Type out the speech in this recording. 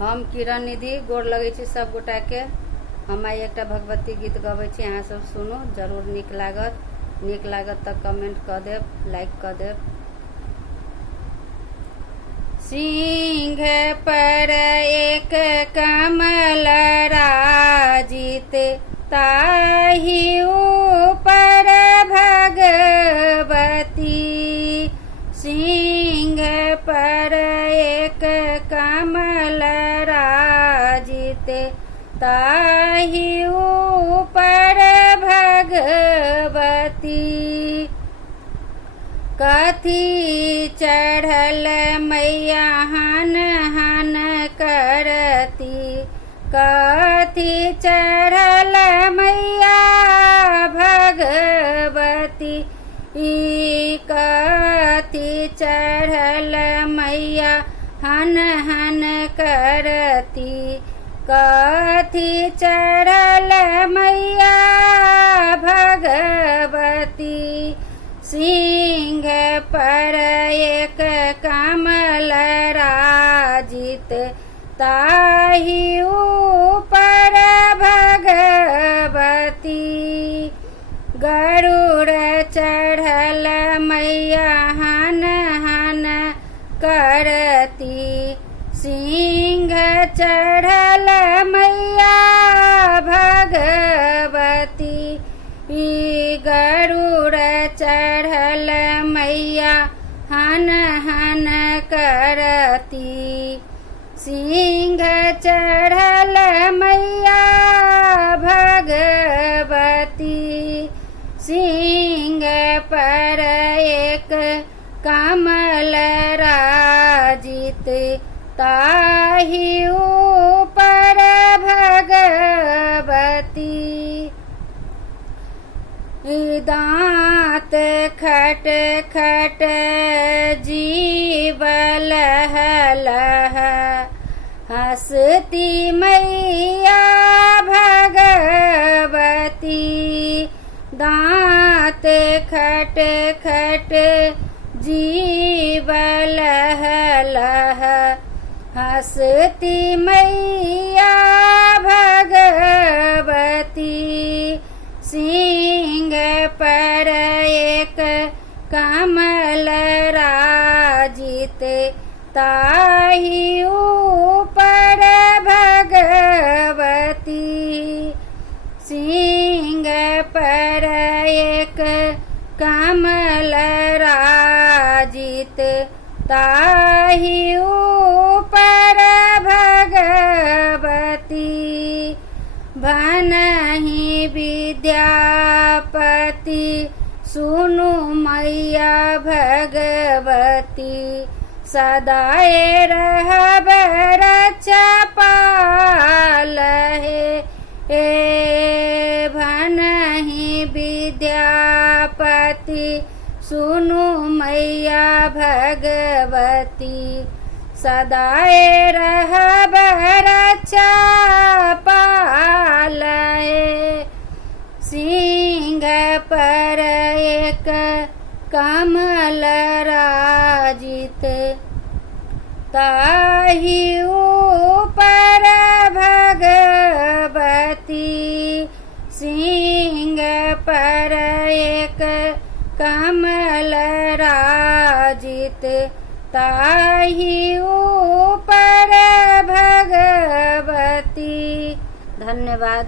हम किरण निधि गोर लगै छी सब गोटा के। हम आई एकटा भगवती गीत गबै छी, अहाँ सब सुनू, जरूर नीक लागत तऽ कमेंट कऽ देब, लाइक कऽ देब। सिंह पर एक कमल राजित, ताहि ऊपर भगवती। सिंह पर एक कमल राजित, ताहि ऊपर भगवती। कथी चढ़ल मैया हन हन करती, कथी चढ़ल मैया भगवती। ई कथी चढ़ल मैया हन हन करती, कथी चढ़ल मैया भगवती। सिंह पर एक कमल राजित, ताहि ऊपर भगवती। गरुड़ चढ़ल मैया हन हन करती, सिंह चढ़ल मैया भगवती। ई गरुड़ चढ़ल मैया हन हन करती, सिंह चढ़ल मैया भगवती। सिंह पर एक कमल राजित, ताहि ऊपर भगवती। दांत खट खट जीव लह लह, हंसती मैया भगवती। दांत खट खट जीव लह लह, हंसती मैया भगवती। सिंह पर एक कमल राजित, ताहि ऊपर भगवती। सिंह पर एक कमल राजित, ताहि ऊपर भगवती। भनहि विद्यापति, सुनु मैया भगवती। सदाए रहब रक्षपाल हे। भनहि विद्यापति, सुनु मैया भगवती। सदाए रहब रक्षपाल हे। सिंह पर एक कमल राजित, ताहि ऊपर भगवती। सिंह पर एक कमल राजित, ताहि ऊपर भगवती। धन्यवाद।